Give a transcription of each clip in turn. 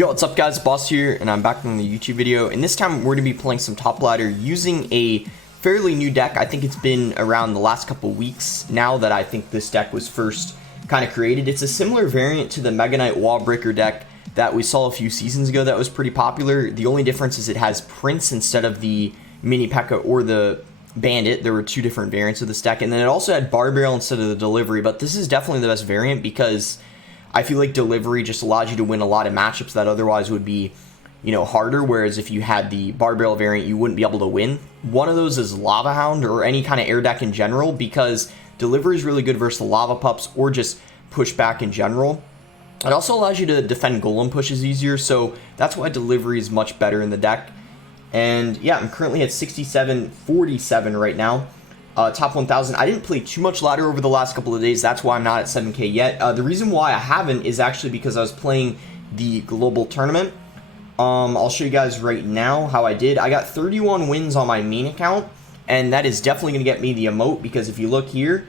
Yo, what's up guys, Boss here, and I'm back on the YouTube video, and this time we're going to be playing some top ladder using a fairly new deck. I think it's been around the last couple weeks now that I think this deck was first kind of created. It's a similar variant to the Mega Knight Wall Breaker deck that we saw a few seasons ago that was pretty popular. The only difference is it has Prince instead of the Mini P.E.K.K.A. or the Bandit. There were two different variants of this deck, and then it also had Barbarial instead of the Delivery, but this is definitely the best variant because I feel like Delivery just allows you to win a lot of matchups that otherwise would be, harder, whereas if you had the Barbarial variant, you wouldn't be able to win. One of those is Lava Hound or any kind of air deck in general, because Delivery is really good versus the Lava Pups or just pushback in general. It also allows you to defend Golem pushes easier, so that's why Delivery is much better in the deck. And yeah, I'm currently at 67.47 right now. Top 1000. I didn't play too much ladder over the last couple of days. That's why I'm not at 7K yet. The reason why I haven't is actually because I was playing the global tournament. I'll show you guys right now how I did. I got 31 wins on my main account, and that is definitely going to get me the emote, because if you look here,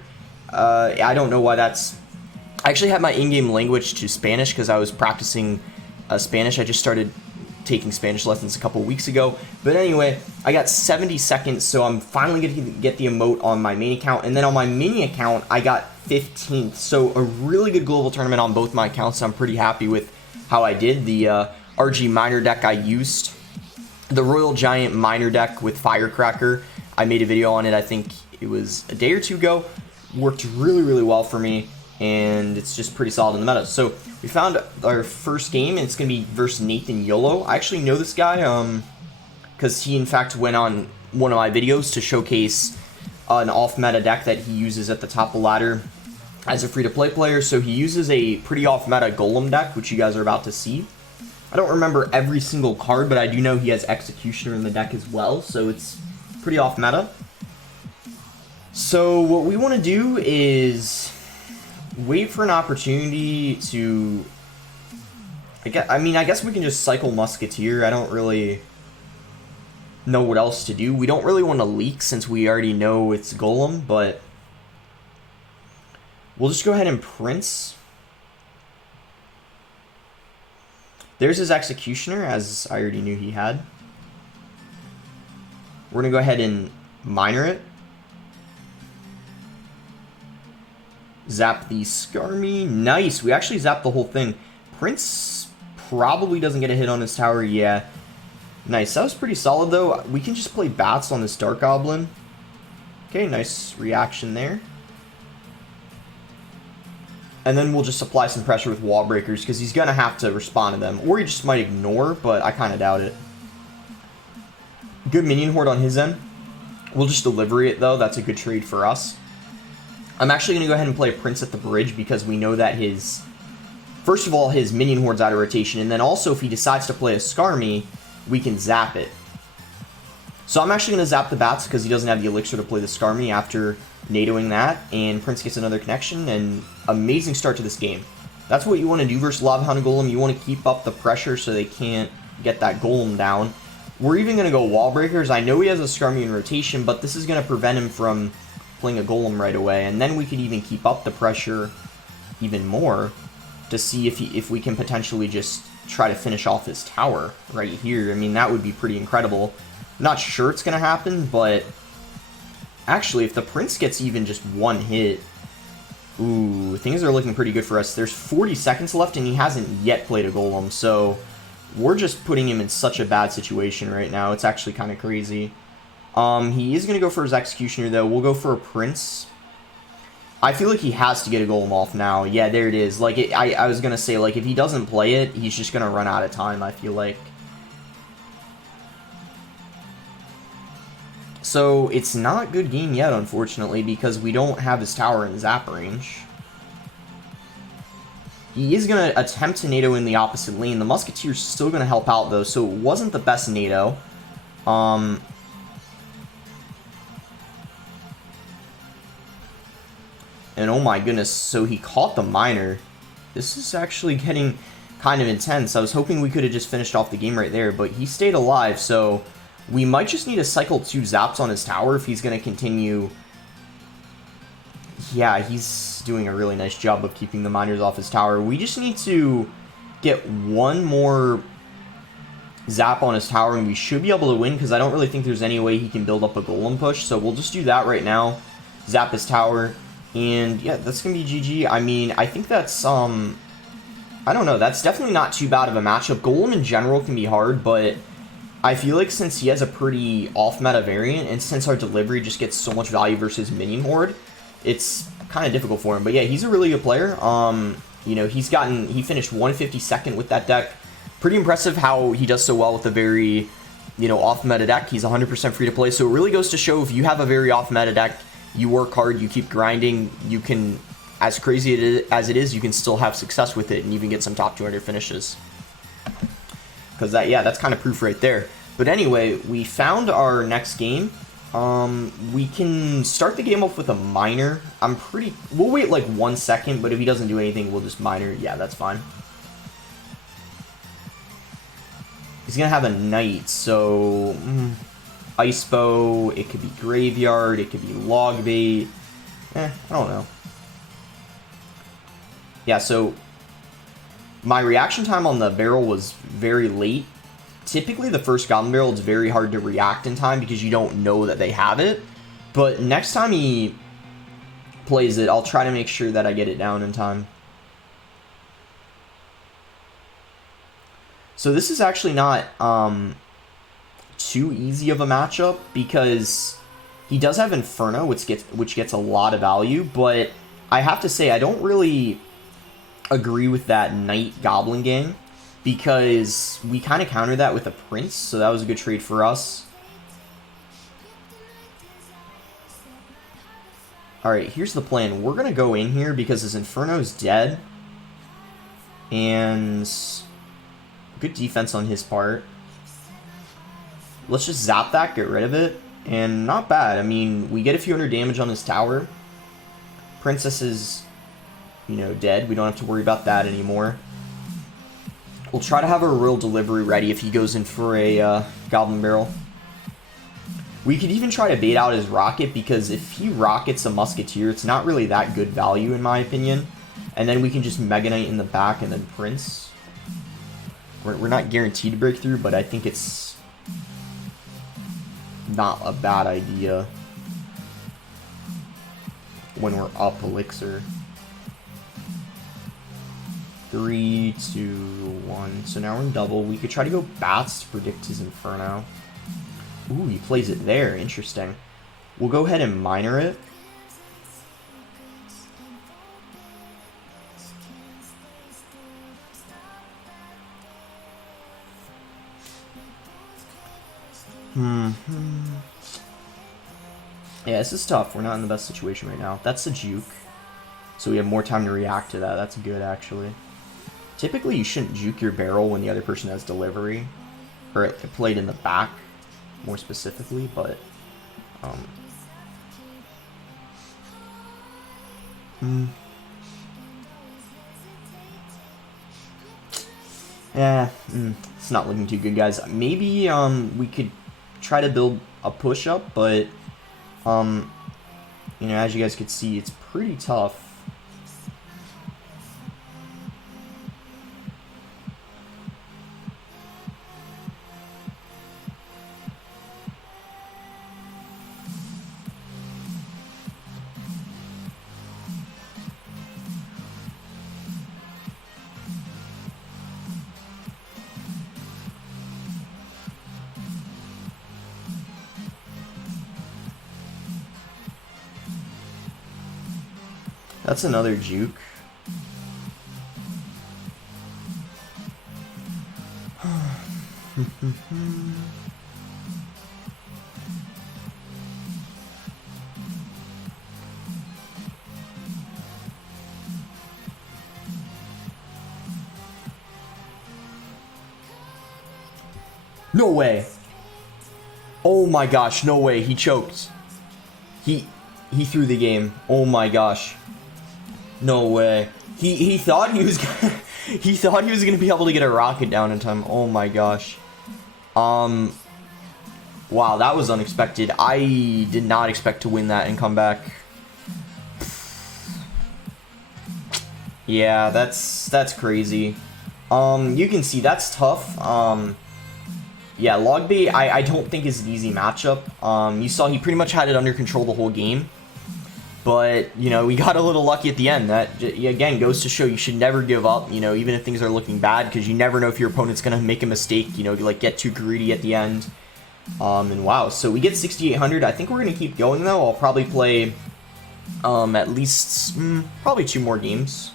I don't know why that's... I actually had my in-game language to Spanish because I was practicing Spanish. I just started taking Spanish lessons a couple weeks ago. But anyway, I got 70 seconds, so I'm finally going to get the emote on my main account. And then on my mini account, I got 15th. So a really good global tournament on both my accounts. So I'm pretty happy with how I did. The RG Miner deck I used, the Royal Giant Miner deck with Firecracker, I made a video on it, I think it was a day or two ago. Worked really, really well for me, and it's just pretty solid in the meta. So we found our first game, and it's going to be versus Nathan YOLO. I actually know this guy because he in fact went on one of my videos to showcase an off-meta deck that he uses at the top of ladder as a free-to-play player. So he uses a pretty off-meta Golem deck, which you guys are about to see. I don't remember every single card, but I do know he has Executioner in the deck as well, so it's pretty off-meta. So what we want to do is wait for an opportunity to... I guess we can just cycle Musketeer. I don't really know what else to do. We don't really want to leak since we already know it's Golem, but we'll just go ahead and Prince. There's his Executioner, as I already knew he had. We're going to go ahead and Miner it. Zap the Skarmy. Nice. We actually zapped the whole thing. Prince probably doesn't get a hit on his tower. Yeah. Nice. That was pretty solid, though. We can just play Bats on this Dark Goblin. Okay, nice reaction there. And then we'll just apply some pressure with Wall Breakers, because he's going to have to respond to them. Or he just might ignore, but I kind of doubt it. Good minion horde on his end. We'll just deliver it, though. That's a good trade for us. I'm actually going to go ahead and play a Prince at the bridge, because we know that his... First of all, his minion horde's out of rotation, and then also if he decides to play a Skarmy, we can zap it. So I'm actually going to zap the Bats, because he doesn't have the Elixir to play the Skarmy after NATOing that, and Prince gets another connection, and amazing start to this game. That's what you want to do versus Lava Hound and Golem. You want to keep up the pressure so they can't get that Golem down. We're even going to go Wall Breakers. I know he has a Skarmy in rotation, but this is going to prevent him from playing a Golem right away, and then we could even keep up the pressure even more to see if we can potentially just try to finish off his tower right here. I mean, that would be pretty incredible. Not sure it's going to happen, but actually, if the Prince gets even just one hit, ooh, things are looking pretty good for us. There's 40 seconds left, and he hasn't yet played a Golem, so we're just putting him in such a bad situation right now. It's actually kind of crazy. He is going to go for his Executioner, though. We'll go for a Prince. I feel like he has to get a Golem off now. Yeah, there it is. Like, I was going to say, like, if he doesn't play it, he's just going to run out of time, I feel like. So, it's not a good game yet, unfortunately, because we don't have his tower in zap range. He is going to attempt to NATO in the opposite lane. The Musketeer's still going to help out, though, so it wasn't the best NATO. And oh my goodness, so he caught the Miner. This is actually getting kind of intense. I was hoping we could have just finished off the game right there, but he stayed alive, so we might just need to cycle 2 zaps on his tower if he's going to continue. Yeah, he's doing a really nice job of keeping the miners off his tower. We just need to get one more zap on his tower, and we should be able to win, because I don't really think there's any way he can build up a golem push. So we'll just do that right now. Zap his tower. And yeah, that's going to be GG. I mean, I think that's, I don't know. That's definitely not too bad of a matchup. Golem in general can be hard, but I feel like since he has a pretty off-meta variant, and since our delivery just gets so much value versus minion horde, it's kind of difficult for him. But yeah, he's a really good player. You know, he finished 152nd with that deck. Pretty impressive how he does so well with a very, you know, off-meta deck. He's 100% free to play, so it really goes to show if you have a very off-meta deck, you work hard, you keep grinding, you can, as crazy as it is, you can still have success with it and even get some top 200 finishes. Because that's kind of proof right there. But anyway, we found our next game. We can start the game off with a miner. We'll wait like 1 second, but if he doesn't do anything, we'll just miner. Yeah, that's fine. He's gonna have a knight, so ice bow, it could be graveyard, it could be log bait. I don't know. Yeah, so my reaction time on the barrel was very late. Typically, the first goblin barrel, it's very hard to react in time because you don't know that they have it. But next time he plays it, I'll try to make sure that I get it down in time. So this is actually not too easy of a matchup because he does have Inferno, which gets a lot of value. But I have to say, I don't really agree with that Knight Goblin gang, because we kind of countered that with a Prince, so that was a good trade for us. Alright, here's the plan. We're going to go in here because his Inferno's dead. And good defense on his part. Let's just zap that, get rid of it. And not bad. I mean, we get a few hundred damage on his tower. Princess is, you know, dead. We don't have to worry about that anymore. We'll try to have a real delivery ready if he goes in for a Goblin Barrel. We could even try to bait out his rocket, because if he rockets a Musketeer, it's not really that good value in my opinion. And then we can just Mega Knight in the back and then Prince. We're not guaranteed to break through, but I think it's not a bad idea when we're up Elixir. 3, 2, 1. So now we're in double. We could try to go Bats to predict his Inferno. Ooh, he plays it there. Interesting. We'll go ahead and miner it. Yeah, this is tough. We're not in the best situation right now. That's a juke. So we have more time to react to that. That's good, actually. Typically, you shouldn't juke your barrel when the other person has delivery. Or it played in the back, more specifically, but... Yeah, it's not looking too good, guys. Maybe we could try to build a push-up, but... you know, as you guys could see, it's pretty tough. That's another juke. No way. Oh my gosh, no way. He choked. He threw the game. Oh my gosh. No way. He thought he was gonna, he thought he was gonna be able to get a rocket down in time. Oh my gosh. Wow, that was unexpected. I did not expect to win that and come back. Yeah, that's crazy. You can see that's tough. Yeah, Logbait I don't think is an easy matchup. You saw he pretty much had it under control the whole game. But, you know, we got a little lucky at the end. That, again, goes to show you should never give up, you know, even if things are looking bad, because you never know if your opponent's going to make a mistake, you know, like get too greedy at the end. And wow, so we get 6,800. I think we're going to keep going, though. I'll probably play at least probably 2 more games.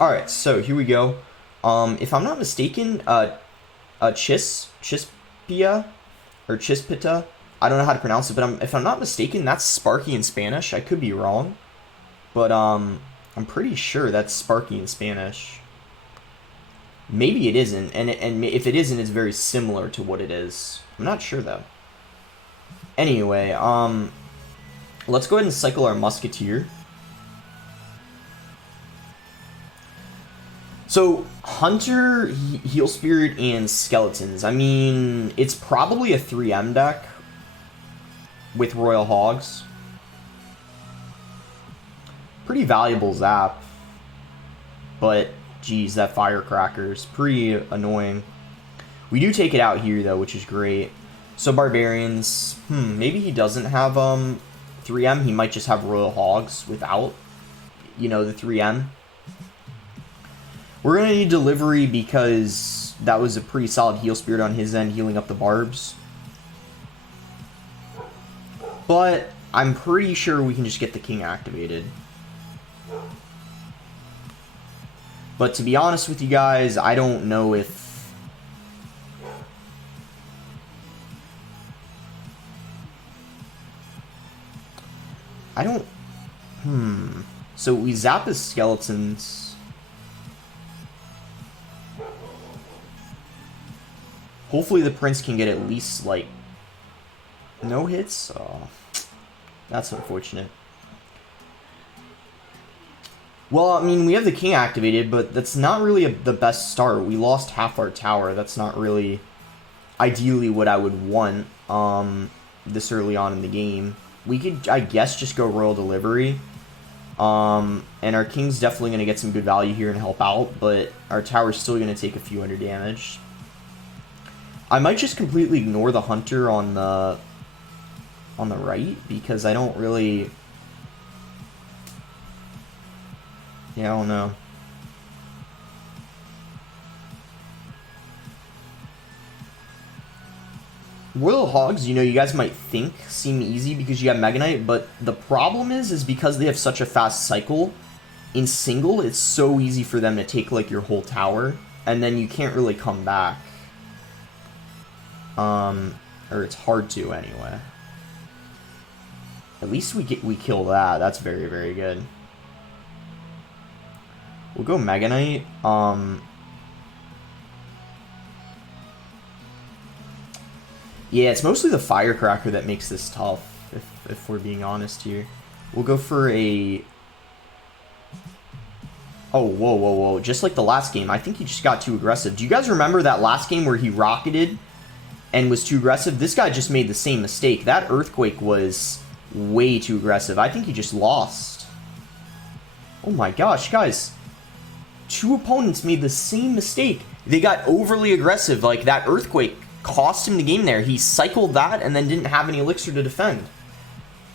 Alright, so here we go. If I'm not mistaken, Chispia, or Chispita, I don't know how to pronounce it, but if I'm not mistaken, that's Sparky in Spanish. I could be wrong, but I'm pretty sure that's Sparky in Spanish. Maybe it isn't, and if it isn't, it's very similar to what it is. I'm not sure though. Anyway, let's go ahead and cycle our Musketeer. So, Hunter, Heal Spirit, and Skeletons. I mean, it's probably a 3M deck with Royal Hogs. Pretty valuable zap. But, geez, that Firecracker's pretty annoying. We do take it out here, though, which is great. So, Barbarians, maybe he doesn't have 3M. He might just have Royal Hogs without, you know, the 3M. We're going to need Delivery because that was a pretty solid Heal Spirit on his end, healing up the Barbs. But I'm pretty sure we can just get the King activated. But to be honest with you guys, I don't know if... I don't... So we zap his Skeletons. Hopefully the Prince can get at least, like, no hits? Oh, that's unfortunate. Well, I mean, we have the King activated, but that's not really the best start. We lost half our tower. That's not really ideally what I would want this early on in the game. We could, I guess, just go Royal Delivery. And our King's definitely going to get some good value here and help out, but our tower's still going to take a few hundred damage. I might just completely ignore the Hunter on the right, because I don't really... Yeah, I don't know. Royal Hogs, you know, you guys might think seem easy because you have Mega Knight, but the problem is because they have such a fast cycle, in single, it's so easy for them to take, like, your whole tower, and then you can't really come back. Or it's hard to, anyway. At least we kill that. That's very, very good. We'll go Mega Knight. Yeah, it's mostly the Firecracker that makes this tough, if we're being honest here. We'll go for a... Oh, whoa, whoa, whoa. Just like the last game, I think he just got too aggressive. Do you guys remember that last game where he rocketed and was too aggressive? This guy just made the same mistake. That Earthquake was way too aggressive. I think he just lost. Oh my gosh, guys. 2 opponents made the same mistake. They got overly aggressive. Like, that Earthquake cost him the game there. He cycled that and then didn't have any elixir to defend.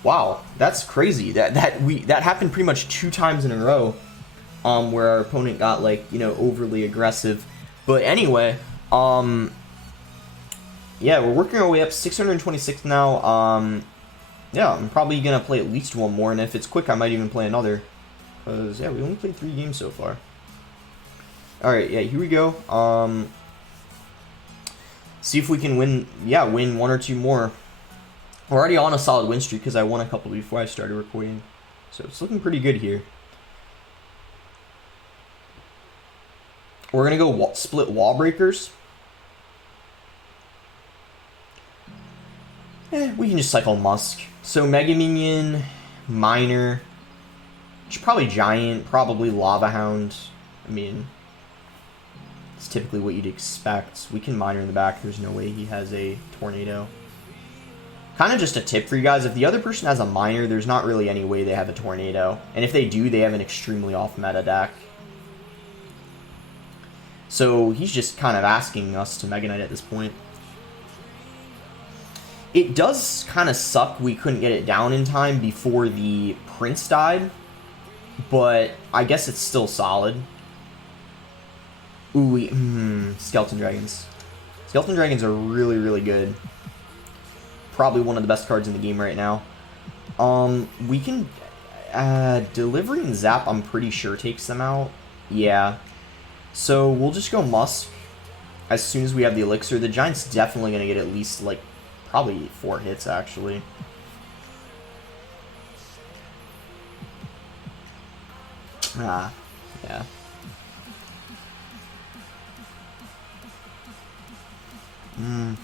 Wow, that's crazy. That happened pretty much 2 times in a row, where our opponent got, like, you know, overly aggressive. But anyway, yeah, we're working our way up. 626 now. Yeah, I'm probably gonna play at least 1 more, and if it's quick, I might even play another. Because, yeah, we only played 3 games so far. Alright, yeah, here we go. See if we can win, yeah, win 1 or 2 more. We're already on a solid win streak because I won a couple before I started recording. So it's looking pretty good here. We're going to go split wall breakers. We can just cycle Musk. So Mega Minion, Miner, probably Giant, probably Lava Hound. I mean... It's typically what you'd expect. We can Miner in the back. There's no way he has a Tornado. Kind of just a tip for you guys. If the other person has a Miner, there's not really any way they have a Tornado. And if they do, they have an extremely off-meta deck. So he's just kind of asking us to Mega Knight at this point. It does kind of suck we couldn't get it down in time before the Prince died, but I guess it's still solid. Ooh, Skeleton Dragons. Skeleton Dragons are really, really good. Probably one of the best cards in the game right now. We can... Delivery and Zap, I'm pretty sure takes them out. Yeah. So we'll just go Musk as soon as we have the Elixir. The Giant's definitely going to get at least, like, probably 4 hits, actually. Ah, yeah. I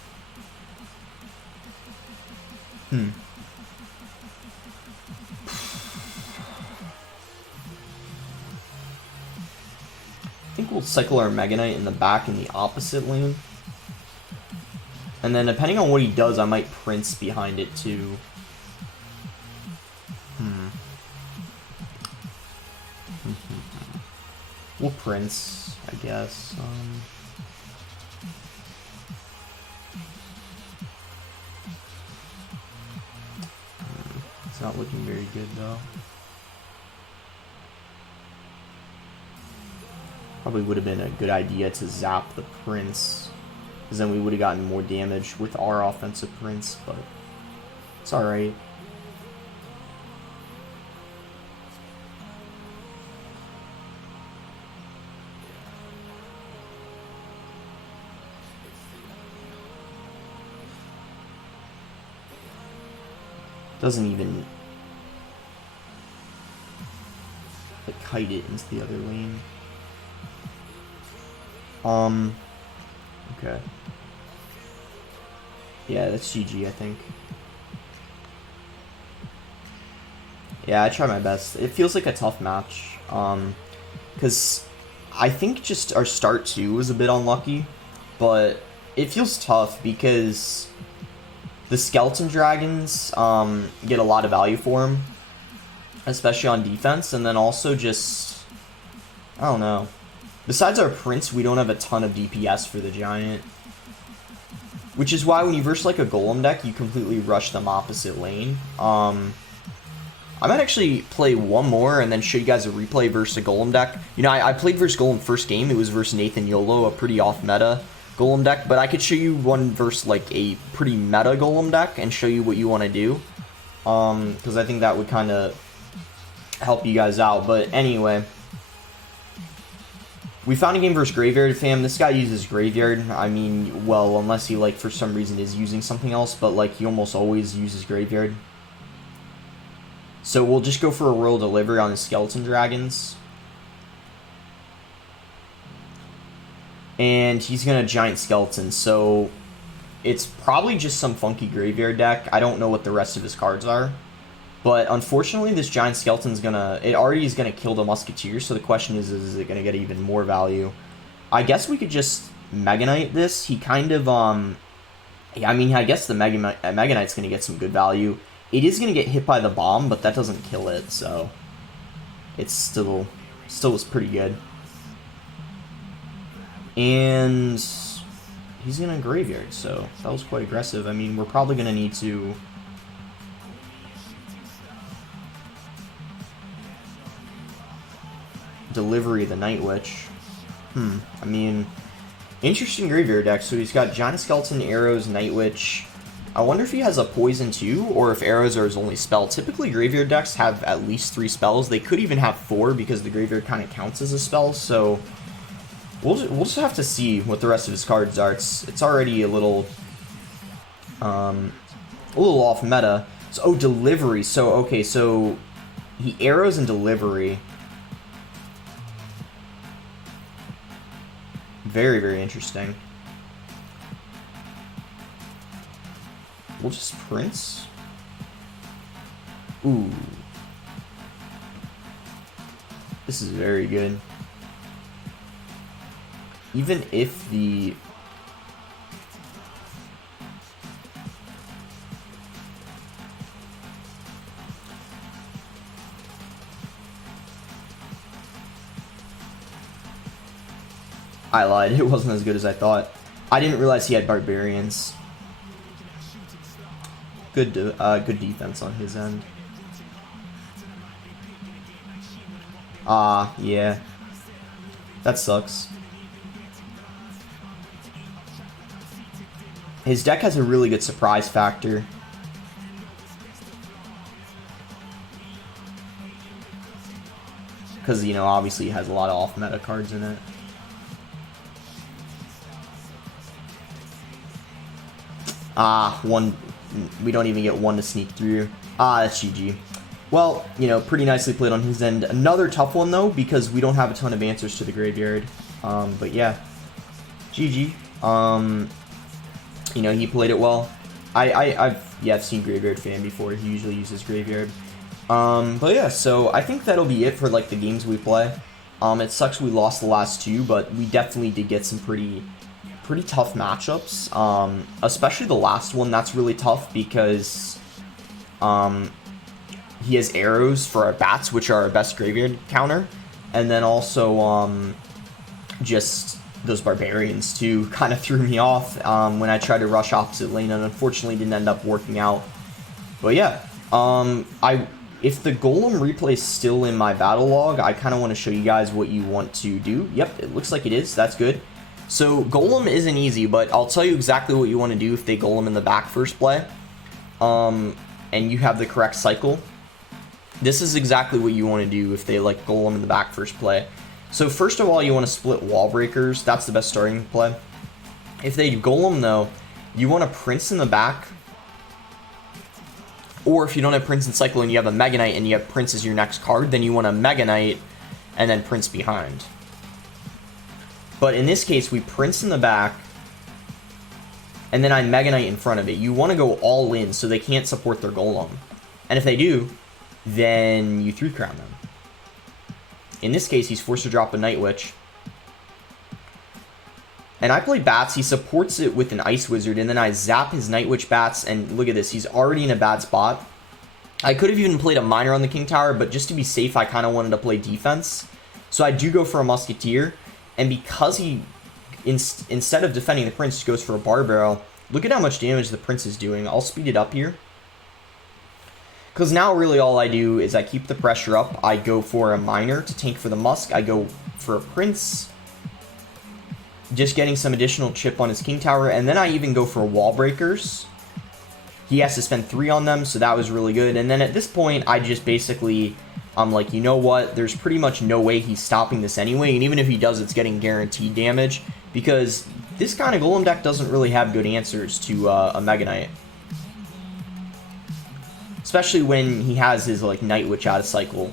think we'll cycle our Mega Knight in the back in the opposite lane. And then depending on what he does, I might Prince behind it too. We'll Prince, I guess. It's not looking very good though. Probably would have been a good idea to zap the Prince, because then we would have gotten more damage with our offensive Prince, but it's alright. Doesn't even like kite it into the other lane. Okay. Yeah, that's GG, I think. Yeah, I try my best. It feels like a tough match. Because I think just our start 2 was a bit unlucky, but it feels tough because the Skeleton Dragons get a lot of value for him, especially on defense, and then also just, I don't know. Besides our Prince, we don't have a ton of DPS for the Giant, which is why when you verse like a Golem deck, you completely rush them opposite lane. I might actually play one more and then show you guys a replay versus a Golem deck. You know, I played versus Golem first game. It was versus Nathan YOLO, a pretty off-meta Golem deck, but I could show you one versus like a pretty meta Golem deck and show you what you want to do, because I think that would kind of help you guys out. But anyway, we found a game versus Graveyard, fam. This guy uses Graveyard. I mean, well, unless he, like, for some reason is using something else, but, like, he almost always uses Graveyard. So we'll just go for a Royal Delivery on the Skeleton Dragons. And he's going to Giant Skeleton, so it's probably just some funky Graveyard deck. I don't know what the rest of his cards are. But unfortunately, this Giant Skeleton's gonna... It already is gonna kill the Musketeer, so the question is it gonna get even more value? I guess we could just Mega Knight this. He kind of, yeah, I mean, I guess the Mega Knight's gonna get some good value. It is gonna get hit by the bomb, but that doesn't kill it, so... It's still was pretty good. And... he's gonna Graveyard, so that was quite aggressive. I mean, we're probably gonna need to... Delivery the Night Witch. I mean, interesting Graveyard deck. So he's got Giant Skeleton, Arrows, Night Witch. I wonder if he has a Poison too, or if Arrows are his only spell. Typically, Graveyard decks have at least 3 spells. They could even have 4 because the Graveyard kind of counts as a spell. So we'll just have to see what the rest of his cards are. It's already a little off meta. So, oh, Delivery. So okay, so he Arrows and Delivery. Very, very interesting. We'll just Prince. Ooh. This is very good. Even if the... I lied. It wasn't as good as I thought. I didn't realize he had barbarians. Good defense on his end. Yeah. That sucks. His deck has a really good surprise factor. Because, you know, obviously he has a lot of off-meta cards in it. We don't even get one to sneak through. That's GG. Well, you know, pretty nicely played on his end. Another tough one, though, because we don't have a ton of answers to the graveyard. But yeah, GG. You know, he played it well. I've seen Graveyard Fan before. He usually uses Graveyard. But yeah, so I think that'll be it for, like, the games we play. It sucks we lost the last two, but we definitely did get some pretty tough matchups. Especially the last one, that's really tough because he has arrows for our bats, which are our best graveyard counter, and then also just those barbarians too kind of threw me off when I tried to rush opposite lane, and unfortunately didn't end up working out. But yeah, if the golem replay is still in my battle log, I kind of want to show you guys what you want to do. Yep, it looks like it is. That's good. So golem isn't easy, but I'll tell you exactly what you want to do if they golem in the back first play, and you have the correct cycle. This is exactly what you want to do if they like golem in the back first play. So first of all, you want to split wall breakers. That's the best starting play. If they golem though, you want to prince in the back. Or if you don't have prince and cycle and you have a Mega Knight and you have prince as your next card, then you want a Mega Knight and then prince behind. But in this case, we prince in the back, and then I Mega Knight in front of it. You want to go all in so they can't support their golem. And if they do, then you 3-crown them. In this case, he's forced to drop a Night Witch. And I play bats, he supports it with an Ice Wizard, and then I zap his Night Witch bats, and look at this, he's already in a bad spot. I could have even played a Miner on the King Tower, but just to be safe, I kind of wanted to play defense. So I do go for a Musketeer, and because he, instead of defending the Prince, goes for a Bar Barrel, look at how much damage the Prince is doing. I'll speed it up here. Because now really all I do is I keep the pressure up. I go for a Miner to tank for the Musk. I go for a Prince, just getting some additional chip on his King Tower. And then I even go for Wall Breakers. He has to spend 3 on them, so that was really good. And then at this point, I just basically, I'm like, you know what? There's pretty much no way he's stopping this anyway. And even if he does, it's getting guaranteed damage. Because this kind of Golem deck doesn't really have good answers to a Mega Knight. Especially when he has his like Night Witch out of cycle.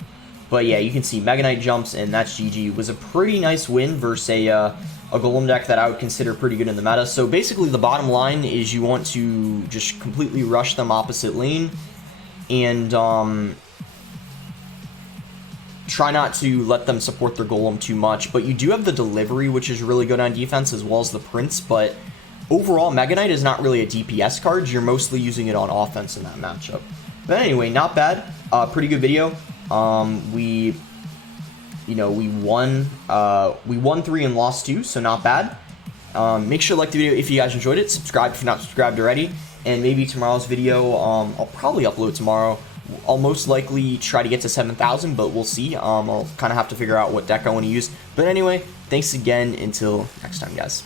But yeah, you can see Mega Knight jumps, and that's GG. It was a pretty nice win versus a Golem deck that I would consider pretty good in the meta. So basically the bottom line is you want to just completely rush them opposite lane. And try not to let them support their Golem too much. But you do have the Delivery, which is really good on defense, as well as the Prince. But overall, Mega Knight is not really a DPS card. You're mostly using it on offense in that matchup. But anyway, not bad. Pretty good video. We won 3 and lost 2, so not bad. Make sure to like the video if you guys enjoyed it. Subscribe if you're not subscribed already. And maybe tomorrow's video, I'll probably upload tomorrow. I'll most likely try to get to 7,000, but we'll see. I'll kind of have to figure out what deck I want to use. But anyway, thanks again. Until next time, guys.